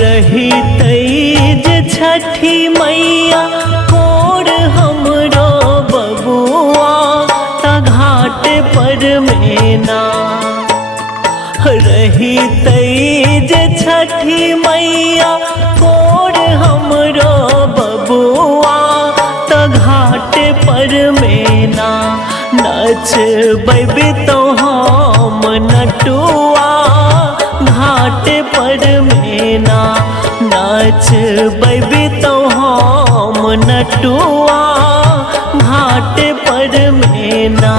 रही तेज छठी मैया कोर हमरो बबुआ ता घाट पर मेना। रही तेज छठी मैया कोर हमरो बबुआ ता घाट पर मेना। नचबे तो हम नटुआ घाट पर मेना। नचबे तो हम नटुआ घाट पर मेना।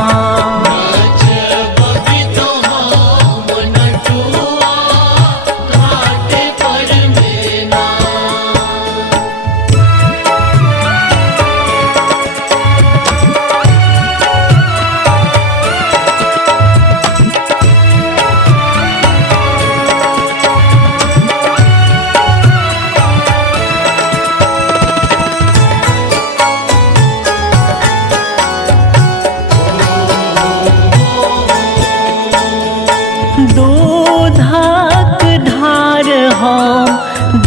दूधक ढार हम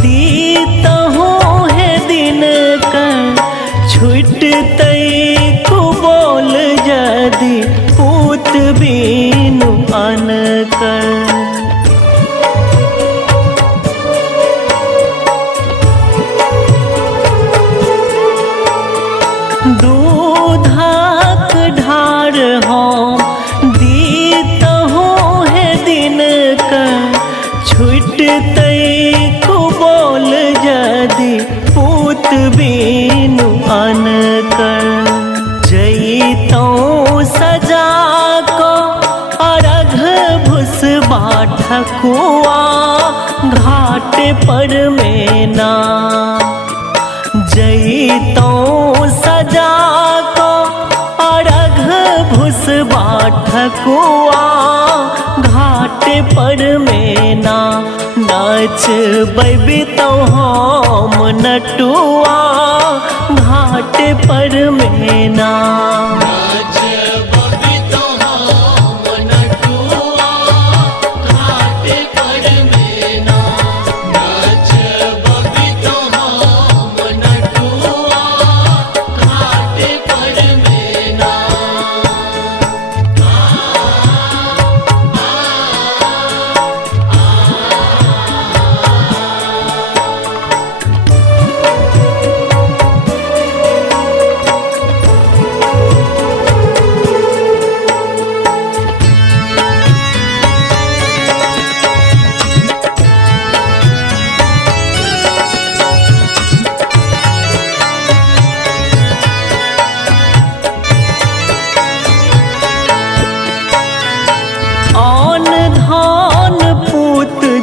दीतहूँ है दिन कर छुटतै कुबोल यदि पूत बीनु अन कर। दूधक ढार हम दीतहूँ है दिन कर छुटतै कुबोल यदि पूत बीनु अन कर। जैतौं सजा को अर्घ भुसबा ठकुआ घाट पर मेना। जैतौं सजा को अर्घ भुसबा ठकुआ घाट पर मेना। नचबे तो हम नटुआ घाट पर मेना।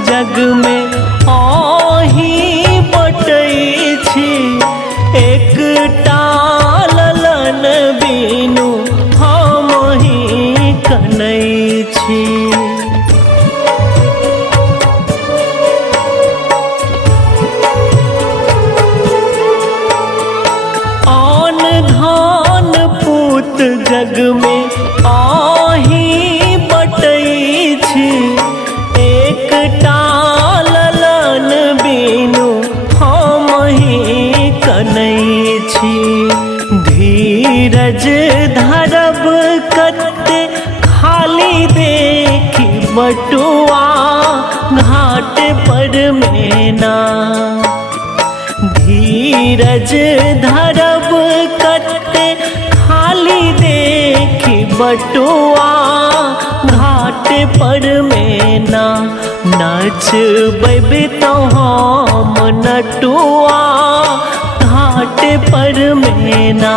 जग में आही बटै छी एकटा ललन बीनु हम ही कनै छी। आन धान पूत जग में आही बटै छी एकटा ललन बीनु हम ही कनै छी। धीरज धरब कते खाली देखी बटुआ घाट पर मेना। धीरज धरब कते खाली देखी बटुआ घाट पर मेना। नचबे तो हम नटुआ घाट पर मेना।